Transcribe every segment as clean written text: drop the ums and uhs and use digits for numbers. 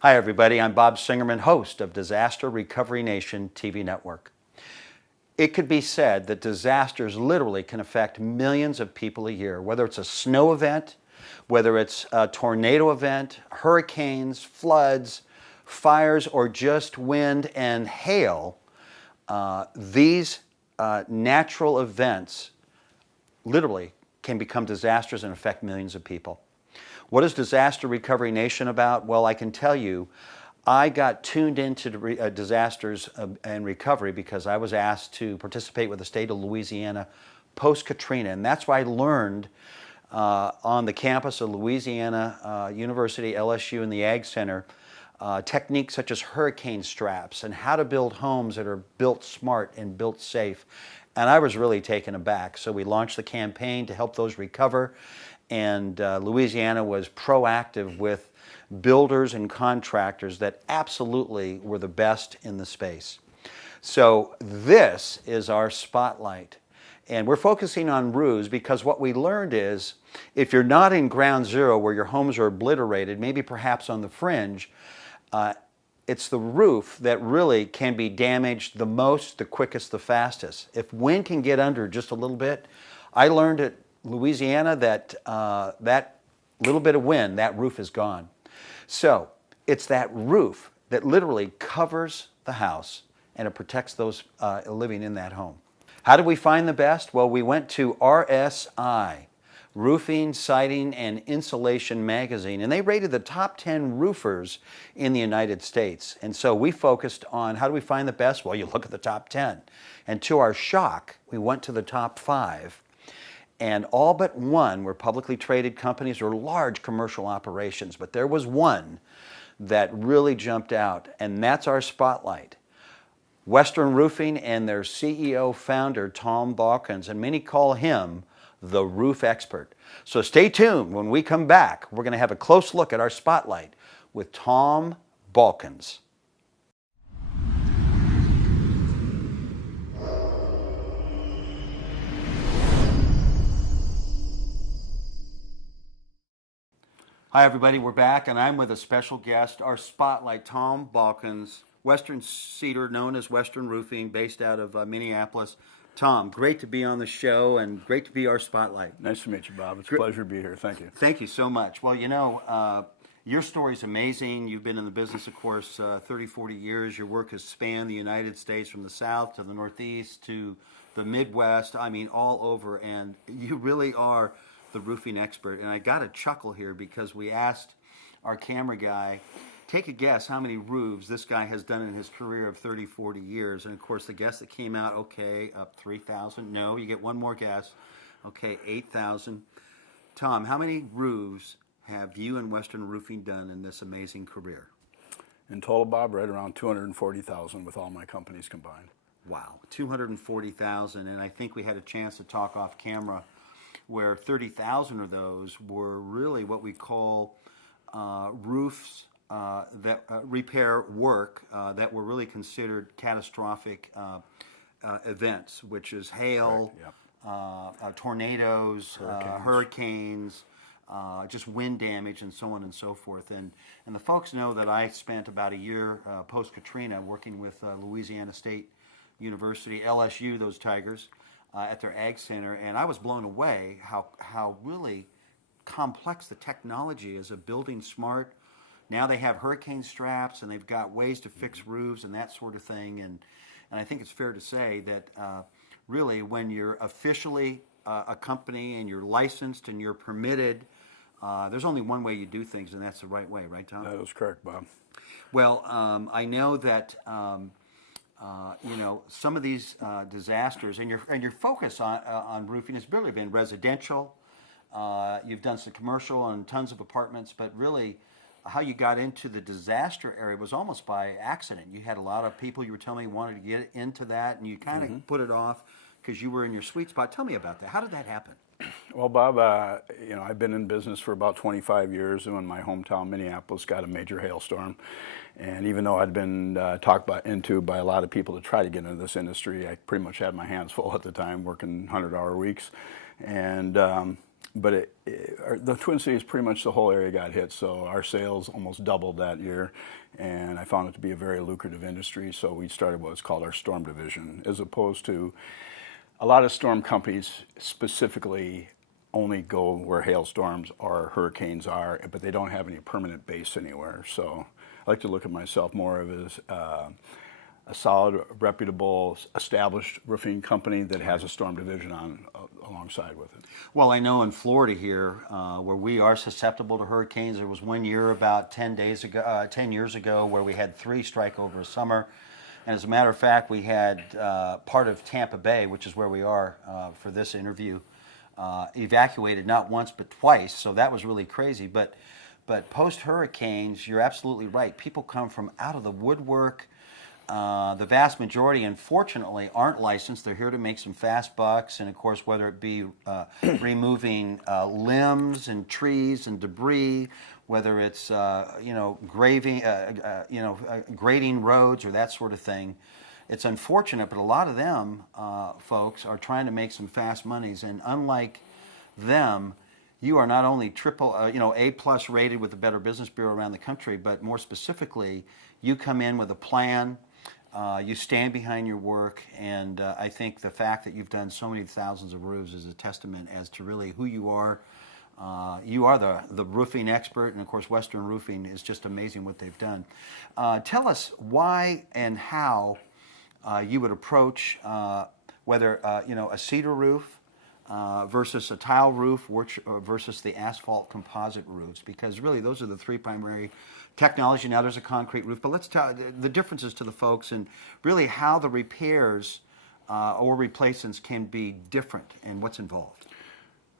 Hi, everybody. I'm Bob Singerman, host of Disaster Recovery Nation TV network. It could be said that disasters literally can affect millions of people a year, whether it's a snow event, whether it's a tornado event, hurricanes, floods, fires, or just wind and hail. These natural events literally can become disasters and affect millions of people. What is Disaster Recovery Nation about? Well, I can tell you, I got tuned into disasters and recovery because I was asked to participate with the state of Louisiana post-Katrina, and that's why I learned on the campus of Louisiana University, LSU, in the Ag Center, techniques such as hurricane straps and how to build homes that are built smart and built safe. And I was really taken aback. So we launched the campaign to help those recover. And Louisiana was proactive with builders and contractors that absolutely were the best in the space. So this is our spotlight. And we're focusing on roofs because what we learned is if you're not in ground zero where your homes are obliterated, maybe perhaps on the fringe, it's the roof that really can be damaged the most, the quickest, the fastest. If wind can get under just a little bit, I learned at Louisiana that that little bit of wind, that roof is gone. So it's that roof that literally covers the house and it protects those living in that home. How did we find the best? Well, we went to RSI, Roofing, Siding, and Insulation magazine, and they rated the top 10 roofers in the United States. And so we focused on how do we find the best? Well, you look at the top 10. And to our shock, we went to the top 5. And all but one were publicly traded companies or large commercial operations. But there was one that really jumped out, and that's our spotlight. Western Roofing and their CEO founder, Tom Balkans, and many call him the roof expert. So stay tuned. When we come back, we're going to have a close look at our spotlight with Tom Balkans. Hi, everybody. We're back, and I'm with a special guest, our spotlight, Tom Balkans, Western Cedar, known as Western Roofing, based out of Minneapolis. Tom, great to be on the show and great to be our spotlight. Nice to meet you, Bob. It's a pleasure to be here. Thank you. Thank you so much. Well, you know, your story's amazing. You've been in the business, of course, 30, 40 years. Your work has spanned the United States from the South to the Northeast to the Midwest. I mean, all over. And you really are the roofing expert. And I got a chuckle here because we asked our camera guy, take a guess how many roofs this guy has done in his career of 30, 40 years. And of course, the guess that came out, okay, up 3,000. No, you get one more guess. Okay, 8,000. Tom, how many roofs have you and Western Roofing done in this amazing career? In total, Bob, right around 240,000 with all my companies combined. Wow, 240,000. And I think we had a chance to talk off camera where 30,000 of those were really what we call roofs that repair work that were really considered catastrophic events, which is hail, tornadoes, hurricanes, just wind damage, and so on and so forth. And the folks know that I spent about a year post-Katrina working with Louisiana State University, LSU, those Tigers, at their Ag Center, and I was blown away how really complex the technology is of building smart. Now they have hurricane straps, and they've got ways to fix roofs and that sort of thing. And I think it's fair to say that really when you're officially a company and you're licensed and you're permitted, there's only one way you do things, and that's the right way, right, Tom? That is correct, Bob. Well, I know that you know, some of these disasters, and your focus on roofing has really been residential. You've done some commercial and tons of apartments, but really how you got into the disaster area was almost by accident. You had a lot of people, you were telling me, wanted to get into that, and you kind of put it off because you were in your sweet spot. Tell me about that. How did that happen? Well, Bob, you know, I've been in business for about 25 years, and when my hometown, Minneapolis, got a major hailstorm, and even though I'd been talked into by a lot of people to try to get into this industry, I pretty much had my hands full at the time, working 100-hour weeks. And but the Twin Cities, pretty much the whole area got hit, so our sales almost doubled that year, and I found it to be a very lucrative industry, so we started what's called our storm division, as opposed to a lot of storm companies specifically only go where hailstorms or hurricanes are, but they don't have any permanent base anywhere. So I like to look at myself more of as a solid, reputable, established roofing company that has a storm division on alongside with it. Well, I know in Florida here, where we are susceptible to hurricanes, there was one year about 10 years ago, where we had 3 strike over a summer. And as a matter of fact, we had part of Tampa Bay, which is where we are for this interview, evacuated not once but twice. So that was really crazy. But post hurricanes, you're absolutely right. People come from out of the woodwork. The vast majority, unfortunately, aren't licensed. They're here to make some fast bucks, and of course, whether it be removing limbs and trees and debris, whether it's grading roads or that sort of thing. It's unfortunate, but a lot of them folks are trying to make some fast monies, and unlike them, you are not only A plus rated with the Better Business Bureau around the country, but more specifically, you come in with a plan. You stand behind your work, and I think the fact that you've done so many thousands of roofs is a testament as to really who you are. You are the roofing expert, and of course Western Roofing is just amazing what they've done. Tell us why and how you would approach whether a cedar roof versus a tile roof versus the asphalt composite roofs, because really those are the 3 primary technology. Now there's a concrete roof, but let's tell the differences to the folks and really how the repairs or replacements can be different and what's involved.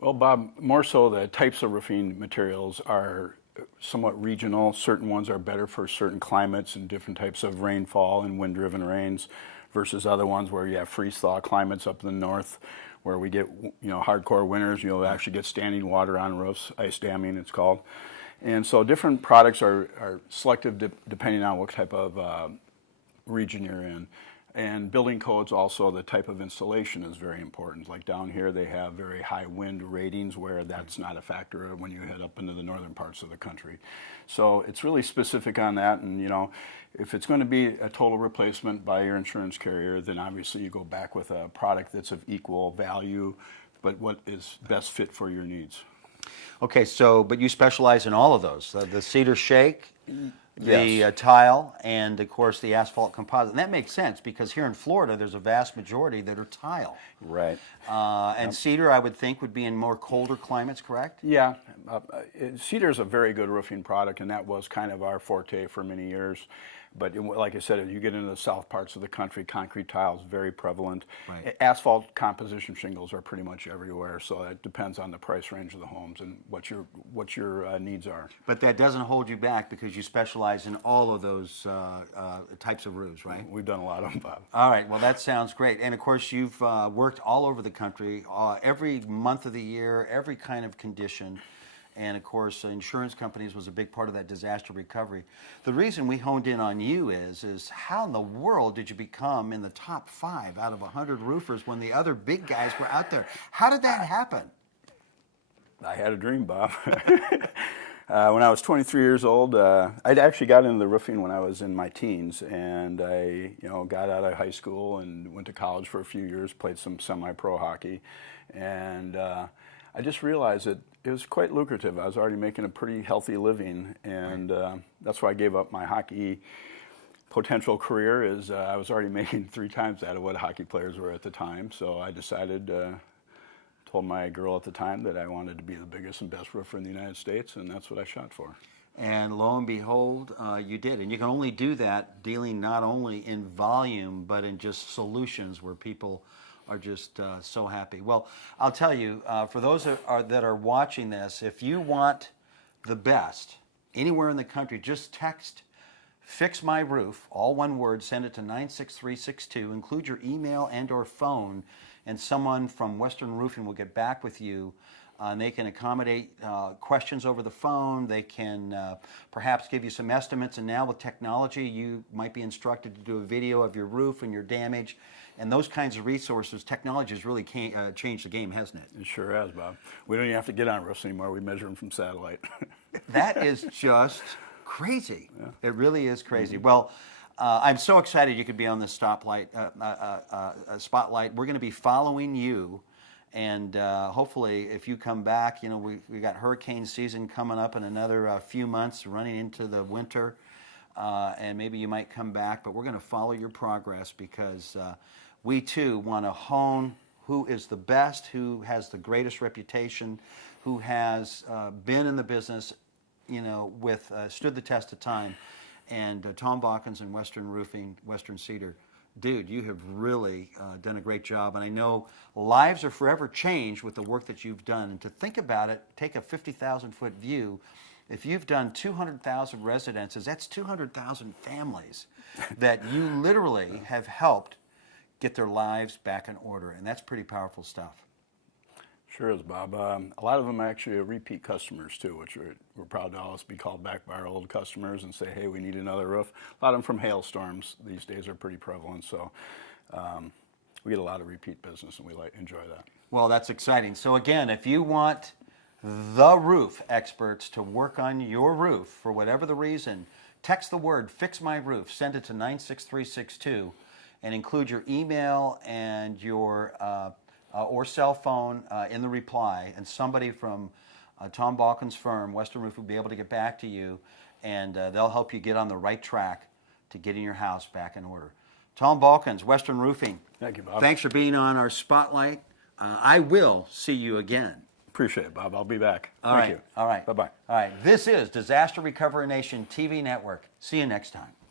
Well, Bob, more so the types of roofing materials are somewhat regional. Certain ones are better for certain climates and different types of rainfall and wind-driven rains versus other ones where you have freeze-thaw climates up in the north where we get hardcore winters. You'll actually get standing water on roofs, ice damming it's called. And so different products are selective depending on what type of region you're in. And building codes also, the type of installation is very important. Like down here, they have very high wind ratings where that's not a factor when you head up into the northern parts of the country. So it's really specific on that. And if it's going to be a total replacement by your insurance carrier, then obviously you go back with a product that's of equal value, but what is best fit for your needs. Okay, but you specialize in all of those, the cedar shake, the Yes. tile, and of course the asphalt composite. And that makes sense because here in Florida there's a vast majority that are tile. Right. And cedar, I would think, would be in more colder climates, correct? Yeah, cedar is a very good roofing product, and that was kind of our forte for many years. But like I said, if you get into the south parts of the country, concrete tile is very prevalent. Right. Asphalt composition shingles are pretty much everywhere, so it depends on the price range of the homes and what your needs are. But that doesn't hold you back because you specialize in all of those types of roofs, right? We've done a lot of them, Bob. All right, well, that sounds great. And of course, you've worked all over the country, every month of the year, every kind of condition. And of course, insurance companies was a big part of that disaster recovery. The reason we honed in on you is how in the world did you become in the top 5 out of 100 roofers when the other big guys were out there? How did that happen? I had a dream, Bob. When I was 23 years old, I'd actually got into the roofing when I was in my teens, and I, got out of high school and went to college for a few years, played some semi-pro hockey, and I just realized that it was quite lucrative. I was already making a pretty healthy living, and that's why I gave up my hockey potential career. I was already making 3 times that of what hockey players were at the time, so I decided. Told my girl at the time that I wanted to be the biggest and best roofer in the United States, and that's what I shot for. And lo and behold, you did. And you can only do that dealing not only in volume, but in just solutions where people are just so happy. Well, I'll tell you, for those that are watching this, if you want the best anywhere in the country, just text Fix My Roof, all one word, send it to 96362, include your email and or phone, and someone from Western Roofing will get back with you, and they can accommodate questions over the phone. They can perhaps give you some estimates, and now with technology, you might be instructed to do a video of your roof and your damage, And those kinds of resources, technology has really changed the game, hasn't it? It sure has, Bob. We don't even have to get on roofs anymore. We measure them from satellite. That is just crazy. It really is crazy. Well, I'm so excited you could be on this spotlight. We're going to be following you, and hopefully, if you come back, you know, we got hurricane season coming up in another few months, running into the winter, and maybe you might come back. But we're going to follow your progress because we too want to hone who is the best, who has the greatest reputation, who has been in the business, you know, with stood the test of time. And Tom Balkans and Western Roofing, Western Cedar, dude, you have really done a great job. And I know lives are forever changed with the work that you've done. And to think about it, take a 50,000-foot view. If you've done 200,000 residences, that's 200,000 families that you literally have helped get their lives back in order. And that's pretty powerful stuff. Sure is, Bob. A lot of them actually are repeat customers too, which we're proud to always be called back by our old customers and say, hey, we need another roof. A lot of them from hailstorms these days are pretty prevalent, so we get a lot of repeat business and we enjoy that. Well, that's exciting. So again, if you want the roof experts to work on your roof for whatever the reason, text the word Fix My Roof, send it to 96362, and include your email and your or cell phone in the reply, and somebody from Tom Balkans' firm, Western Roof, will be able to get back to you, and they'll help you get on the right track to getting your house back in order. Tom Balkans, Western Roofing. Thank you, Bob. Thanks for being on our spotlight. I will see you again. Appreciate it, Bob. I'll be back. All Thank right. you. All right. Bye-bye. All right. This is Disaster Recovery Nation TV Network. See you next time.